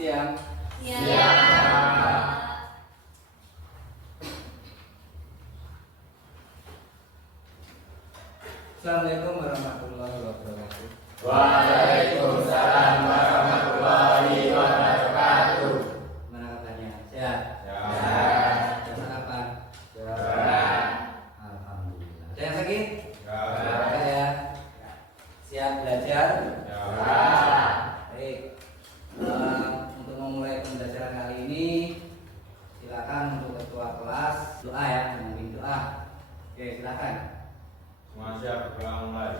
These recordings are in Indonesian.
siang. Siang. Assalamualaikum warahmatullahi wabarakatuh. Waalaikumsalam warahmatullahi wabarakatuh. Mana kabarnya? Sehat? Sehat. Sudah sarapan? Sehat. Alhamdulillah. Ada yang sakit? Sehat. Ada ya? Siap belajar? Sehat. Baik. Untuk memulai pembelajaran kali ini, silakan untuk ketua kelas doa ya, memimpin doa. Oke, silakan. Semua siap, kita mulai.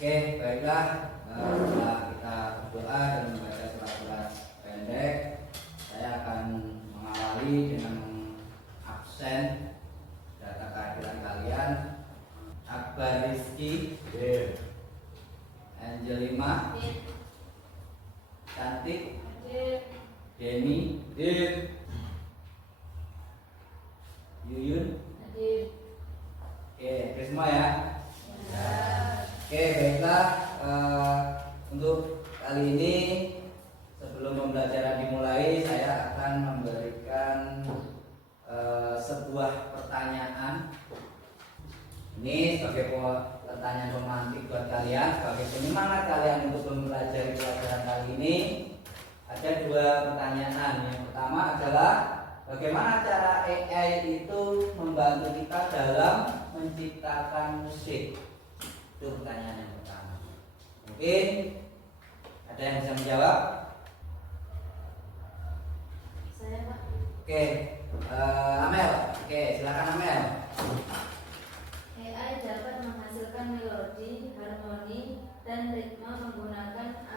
Oke, baiklah. Setelah kita berdoa dan membaca surat-surat pendek, saya akan mengawali dengan absen data kehadiran kalian. Akbar Rizky, Angelima, Cantik, Denny, Yuyun. Oke, oke semua ya. Oke, baiklah. Untuk kali ini sebelum pembelajaran dimulai, saya akan memberikan sebuah pertanyaan. Ini sebagai pertanyaan romantik buat kalian, sebagai penyemangat kalian untuk mempelajari pelajaran kali ini. Ada dua pertanyaan. Yang pertama adalah bagaimana cara AI itu membantu kita dalam menciptakan musik. Itu pertanyaan yang pertama. Mungkin ada yang bisa menjawab? Saya, Pak. Oke, Amel. Oke, silakan Amel. AI dapat menghasilkan melodi, harmoni, dan ritme menggunakan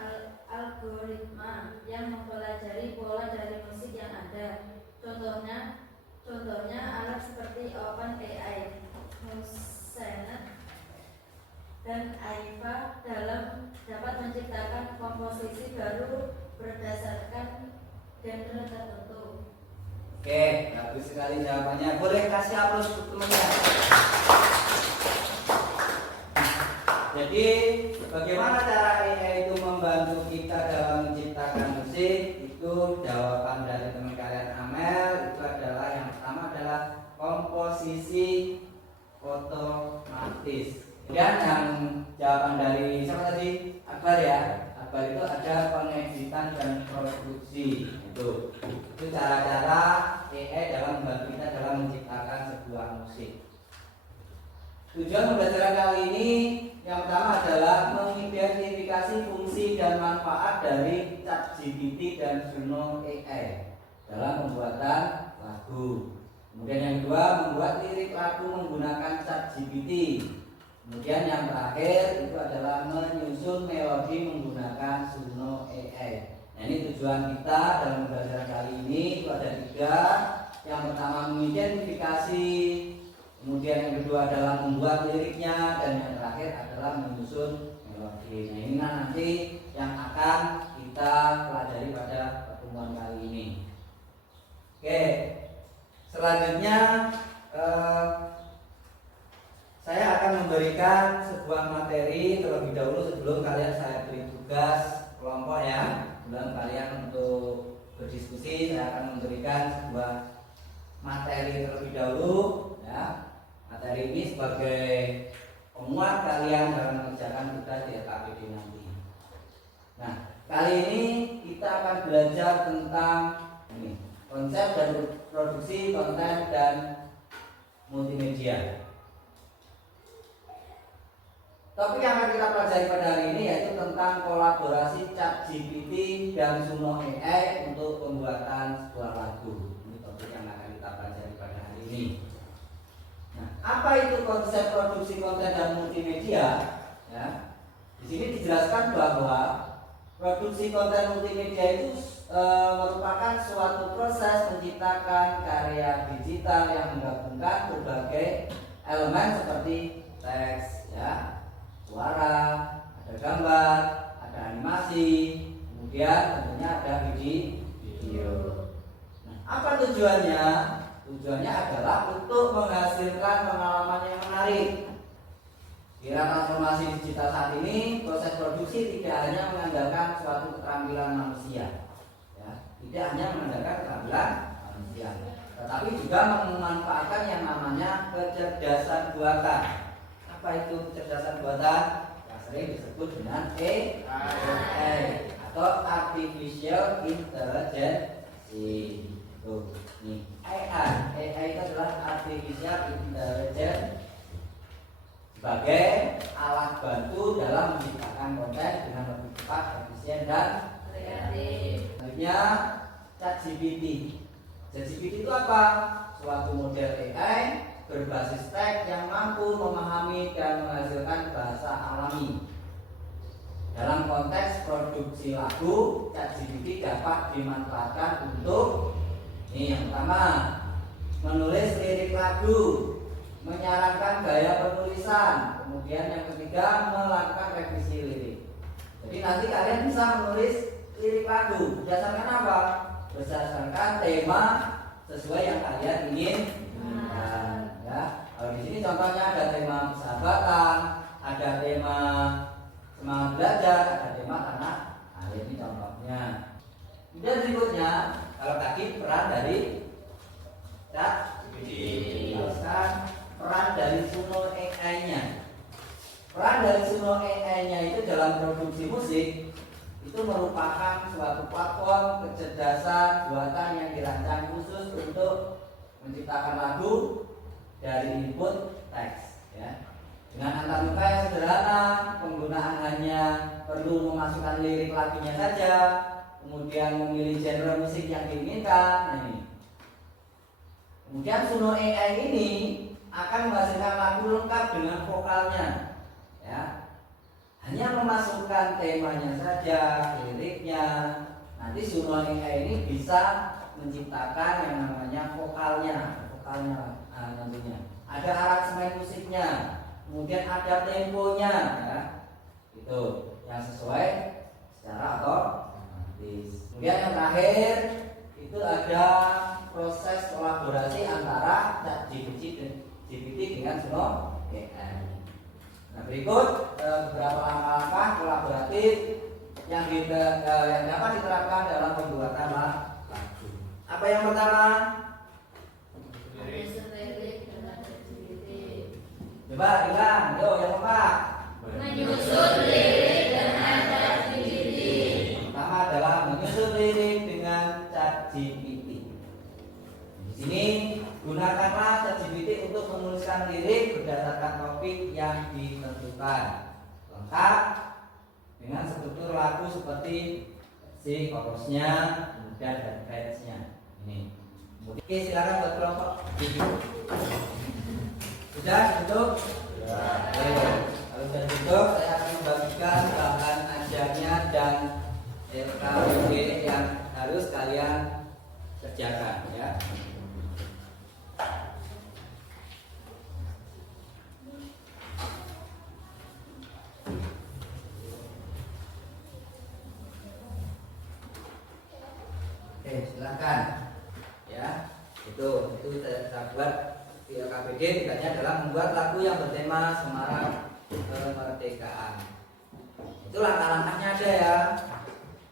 algoritma yang mempelajari pola dari musik yang ada. Contohnya alat seperti OpenAI, Musenet, dan AIVA dapat menciptakan komposisi baru berdasarkan genre tertentu. Oke, bagus sekali jawabannya. Boleh kasih aplaus untuk temannya. Jadi, bagaimana cara AI itu membantu kita dalam menciptakan musik? Itu jawaban dari teman kalian Amel. Itu adalah yang pertama adalah komposisi otomatis. Kemudian yang jawaban dari siapa tadi? Akbar ya. Akbar itu ada pengeditan dan produksi. Itu cara-cara AI dalam membantu kita dalam menciptakan sebuah musik. Tujuan pembelajaran kali ini yang pertama adalah mengidentifikasi fungsi dan manfaat dari ChatGPT dan Suno AI dalam pembuatan lagu. Kemudian yang kedua, membuat lirik lagu menggunakan ChatGPT. Kemudian yang terakhir itu adalah menyusun melodi menggunakan Suno AI. Nah, ini tujuan kita dalam pembelajaran kali ini itu ada tiga. Yang pertama mengidentifikasi, kemudian yang kedua adalah membuat liriknya, dan yang terakhir adalah menyusun melodi. Nah, ini nanti yang akan kita pelajari pada pertemuan kali ini. Oke, selanjutnya saya akan memberikan sebuah materi terlebih dahulu sebelum kalian saya beri tugas kelompok ya. Sebelum kalian untuk berdiskusi, saya akan memberikan sebuah materi terlebih dahulu, ya. Materi ini sebagai penguat kalian dalam mengerjakan tugas di LKPD nanti. Nah, kali ini kita akan belajar tentang ini, konsep dan produksi konten dan multimedia. Topik yang akan kita pelajari pada hari ini yaitu tentang kolaborasi ChatGPT dan Suno AI untuk pembuatan sebuah lagu. Ini topik yang akan kita pelajari pada hari ini. Nah, apa itu konsep produksi konten dan multimedia? Ya, di sini dijelaskan bahwa produksi konten multimedia itu merupakan suatu proses menciptakan karya digital yang menggabungkan berbagai elemen seperti teks, ya, suara, ada gambar, ada animasi, kemudian tentunya ada video. Nah, apa tujuannya? Tujuannya adalah untuk menghasilkan pengalaman yang menarik. Di era transformasi digital saat ini, proses produksi tidak hanya mengandalkan suatu keterampilan manusia, ya, tidak hanya mengandalkan keterampilan manusia, tetapi juga memanfaatkan yang namanya kecerdasan buatan. Apa itu kecerdasan buatan? Yang sering disebut dengan AI atau artificial intelligence. Itu nih, AI itu adalah artificial intelligence sebagai alat bantu dalam menciptakan konten dengan lebih cepat, efisien dan kreatif. Selanjutnya ChatGPT. ChatGPT itu apa? Suatu model AI berbasis teks yang mampu memahami dan menghasilkan bahasa alami. Dalam konteks produksi lagu, ChatGPT dapat dimanfaatkan untuk ini yang pertama, menulis lirik lagu, menyarankan gaya penulisan, kemudian yang ketiga melakukan revisi lirik. Jadi nanti kalian bisa menulis lirik lagu berdasarkan apa? Berdasarkan tema sesuai yang kalian ingin. Ya, kalau di sini contohnya ada tema persahabatan, ada tema semangat belajar, ada tema tanah. Nah, ini contohnya. Kemudian berikutnya, kalau tadi peran dari ChatGPT, sekarang peran dari Suno AI-nya. Peran dari Suno AI-nya itu dalam produksi musik itu merupakan suatu platform kecerdasan buatan yang dirancang khusus untuk menciptakan lagu dari input teks, ya. Dengan antarmuka yang sederhana, penggunaan hanya perlu memasukkan lirik lagunya saja, kemudian memilih genre musik yang diinginkan. Nah, ini. Kemudian Suno AI ini akan menghasilkan lagu lengkap dengan vokalnya, ya. Hanya memasukkan temanya saja, liriknya. Nanti Suno AI ini bisa menciptakan yang namanya vokalnya nantinya. Ada aransemen musiknya, kemudian ada temponya, ya. Itu yang sesuai secara otomatis. Kemudian yang terakhir itu ada proses kolaborasi antara ChatGPT dengan Suno AI. Nah, berikut beberapa langkah-langkah kolaboratif yang dapat diterapkan dalam pembuatan lagu. Apa yang pertama? Coba bilang, yo yang keempat. Menyusun lirik dengan ChatGPT. Pertama adalah menyusun lirik dengan ChatGPT. Di sini gunakanlah ChatGPT untuk menuliskan lirik berdasarkan topik yang ditentukan, lengkap dengan struktur lagu seperti si chorusnya, kemudian dan bridge-nya. Ini. Oke, silakan buat kelompok. Sudah cukup? Kalau sudah cukup, saya akan membagikan bahan ajarnya dan LKPD yang harus kalian kerjakan, ya. Oke, silakan. Ya, itu saya buat di LKPD tugasnya adalah membuat lagu yang bertema Semarang Kemerdekaan. Itu langkah-langkahnya ada, ya.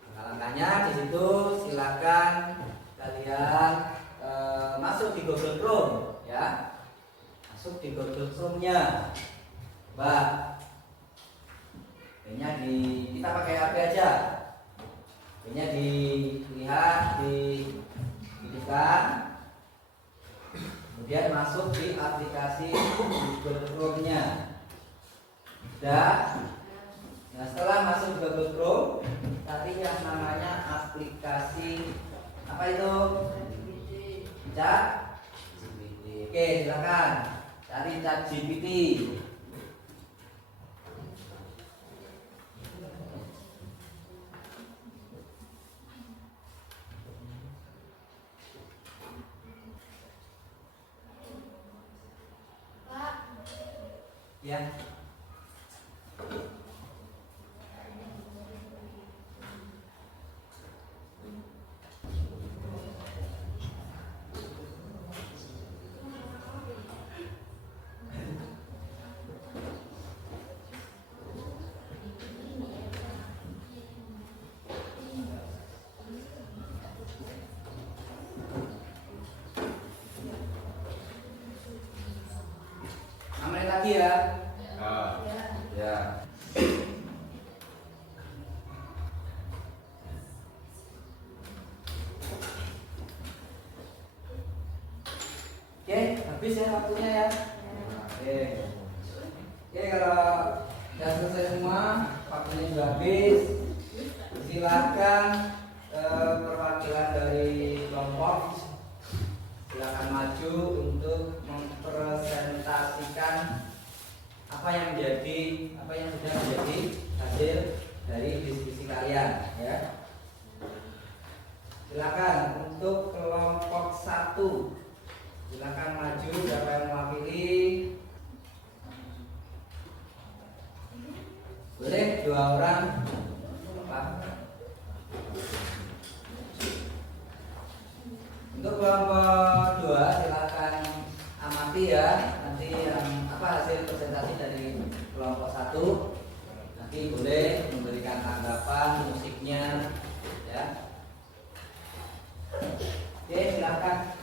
Langkah-langkah Makanya di situ silakan kalian masuk di Google Chrome ya. Masuk di Google Chrome-nya. Mbak. Ini kita pakai HP aja. Ini dilihat, dipilihkan. Kemudian masuk di aplikasi Google Chrome-nya. Sudah. Nah, setelah masuk Google Chrome, tadi yang namanya aplikasi apa itu? ChatGPT. Oke, silakan cari ChatGPT. Ya. Menit lagi ya. Ya. Oke, habis ya waktunya ya. Oke. Oke, kalau sudah selesai semua, waktunya juga habis. Silakan perwakilan dari kelompok silakan maju untuk mempresentasikan apa yang sudah menjadi hasil dari diskusi kalian ya. Silakan untuk kelompok 1. Silakan maju, siapa yang mewakili? Boleh 2 orang. Untuk kelompok 2 silakan amati ya. Nanti yang hasil presentasi dari kelompok 1. Nanti boleh memberikan tanggapan musiknya ya. Oke, silakan.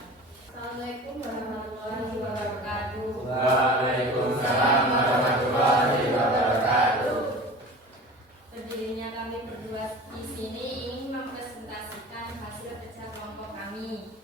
Assalamualaikum warahmatullahi wabarakatuh. Waalaikumsalam warahmatullahi wabarakatuh. Berdirinya kami berdua di sini ingin mempresentasikan hasil kerja kelompok kami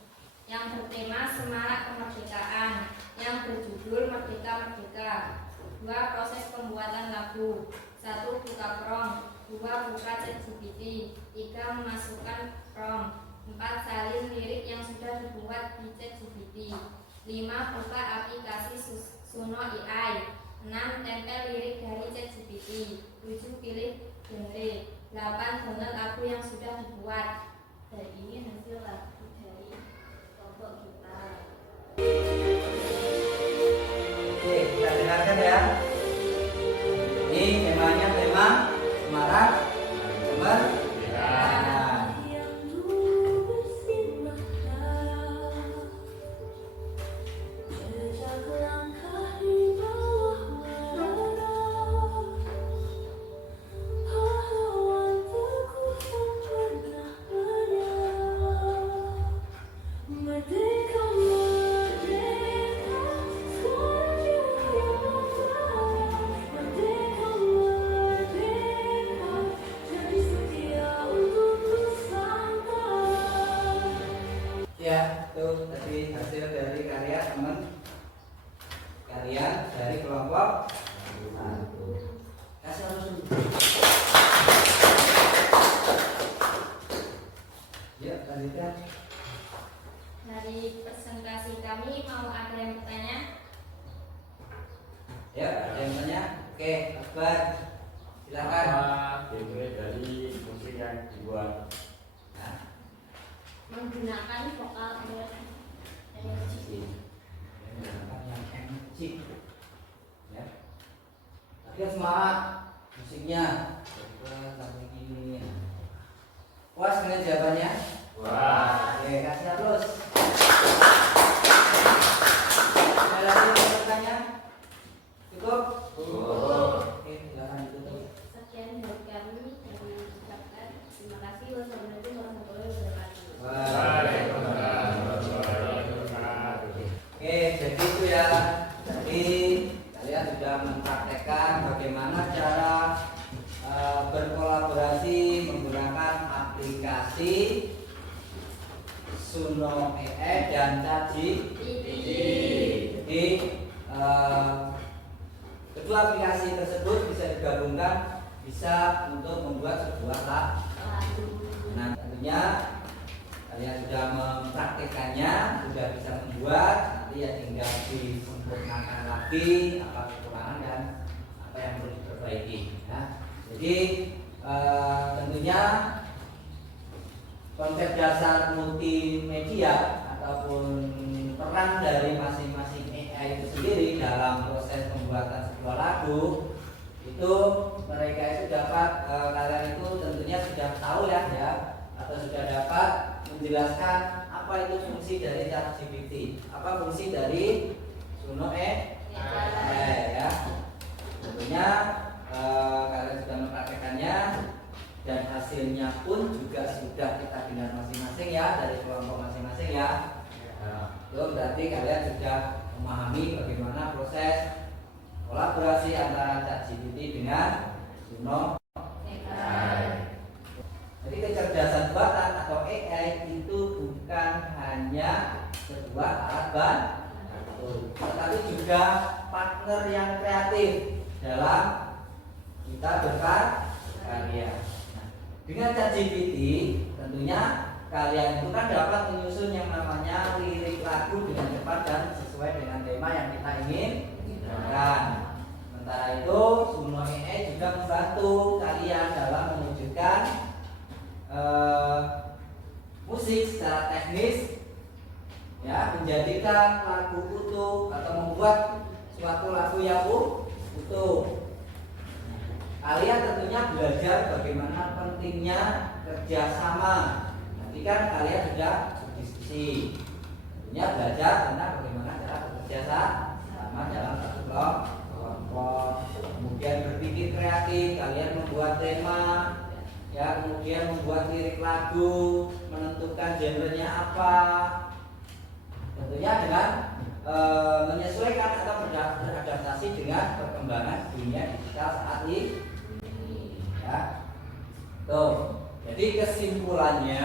yang bertema Semarak Kemerdekaan, yang berjudul Merdeka Merdeka. 2. Proses pembuatan lagu. 1. Buka prompt. 2. Buka ChatGPT. 3. Memasukkan prompt. 4. Salin lirik yang sudah dibuat di ChatGPT. 5. Buka aplikasi Suno AI. 6. Tempel lirik dari ChatGPT. 7. Pilih genre. 8. Download lagu yang sudah dibuat. Dan ini hasil lagu dari kelompok kita. Oke, kita dengarkan ya. Ini temanya tema Semarak Kemerdekaan. Ya, itu tadi hasil dari karya teman kalian dari kelompok 1. Kasih harus dulu. Ya, lanjutkan. Dari presentasi kami mau ada yang bertanya? Ya, ada yang tanya? Oke, Akbar. Silakan. Apa genre dari musik yang dibuat? Nah, Menggunakan vokal energi. menggunakan yang energi. Ya. Tapi kan semangat musiknya. Sampai gini. Puas dengan jawabannya? Wah. Oke, kasih terus. Ada lagi yang bertanya? Cukup? Oke, silakan ditutup. Sekian dari kami. Kami ucapkan terima kasih. Wassalamualaikum Suno EE dan ChatGPT. Jadi kedua aplikasi tersebut bisa digabungkan, bisa untuk membuat sebuah lagu. Nah, tentunya kalian sudah mempraktikkannya, sudah bisa membuat, nanti ya tinggal disempurnakan lagi apa kekurangan dan apa yang perlu diperbaiki. Ya. Jadi tentunya konsep dasar multimedia ataupun peran dari masing-masing AI itu sendiri dalam proses pembuatan sebuah lagu itu mereka itu dapat kalian itu tentunya sudah tahu ya atau sudah dapat menjelaskan apa itu fungsi dari ChatGPT, apa fungsi dari Suno AI ya. Tentunya kalian sudah mempraktekannya dan hasilnya pun juga sudah kita dengar masing-masing ya dari kelompok masing-masing ya. Itu berarti kalian sudah memahami bagaimana proses kolaborasi antara ChatGPT dengan Suno AI. Jadi kecerdasan buatan atau AI itu bukan hanya sebuah alat bantu, tetapi juga partner yang kreatif dalam kita berkarya. Dengan ChatGPT tentunya kalian itu kan dapat menyusun yang namanya lirik lagu dengan cepat dan sesuai dengan tema yang kita ingin gunakan. Sementara itu Suno AI juga membantu kalian dalam mewujudkan musik secara teknis ya, menjadikan lagu utuh atau membuat suatu lagu yang utuh. Kalian tentunya belajar bagaimana pentingnya kerjasama. Nanti kan kalian sudah berdiskusi, tentunya belajar tentang bagaimana cara bekerja sama dalam satu kelompok. Kemudian berpikir kreatif, kalian membuat tema, ya, kemudian membuat lirik lagu, menentukan genrenya apa. Tentunya dengan menyesuaikan atau beradaptasi dengan perkembangan dunia digital saat ini. Ya. Tuh. Jadi kesimpulannya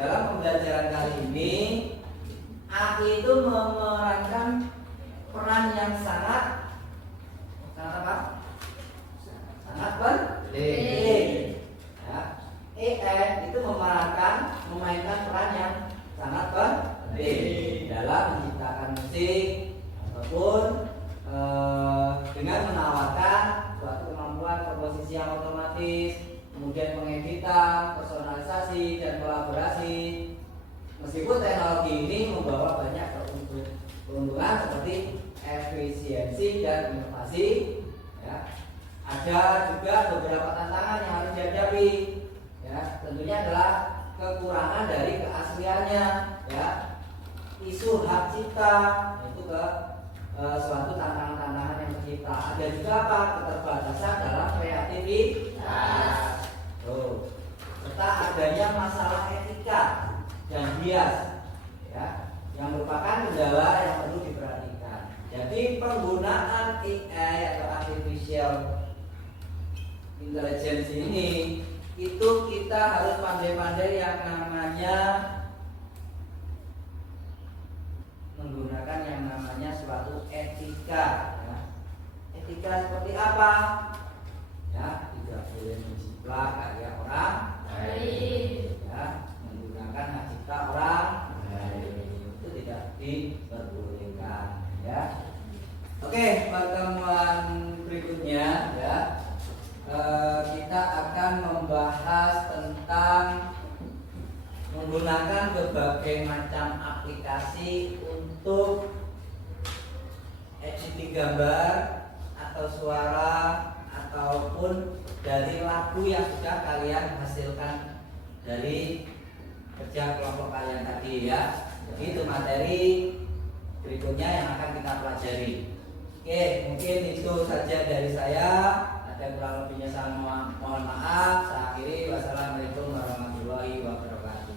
dalam pembelajaran kali ini AI itu memerankan peran yang sangat apa? Sangat penting. Ya. AI itu memainkan peran yang sangat penting dalam menciptakan musik ataupun dengan menawarkan suatu kemampuan komposisi yang otomatis, kemudian pengeditan, personalisasi dan kolaborasi. Meskipun teknologi ini membawa banyak keuntungan seperti efisiensi dan inovasi, ya, ada juga beberapa tantangan yang harus dihadapi. Ya, tentunya adalah kekurangan dari keasliannya, ya, isu hak cipta itu suatu tantangan yang tercipta. Ada juga apa? Keterbatasan dalam kreativitas. Serta adanya masalah etika dan bias, ya, yang merupakan kendala yang perlu diperhatikan. Jadi penggunaan AI atau artificial intelligence ini itu kita harus pandai-pandai yang namanya menggunakan yang namanya suatu etika. Ya. Etika seperti apa? Ya, tidak boleh menjiplak karya orang lain. Ya, menggunakan hak cipta orang lain itu tidak diperbolehkan. Ya. Oke, pertemuan berikutnya ya kita akan membahas tentang menggunakan berbagai macam aplikasi untuk editing gambar atau suara ataupun dari lagu yang sudah kalian hasilkan dari kerja kelompok kalian tadi ya. Jadi itu materi berikutnya yang akan kita pelajari. Oke, mungkin itu saja dari saya. Ada kurang lebihnya saya mohon maaf. Saya akhiri. Wassalamualaikum warahmatullahi wabarakatuh.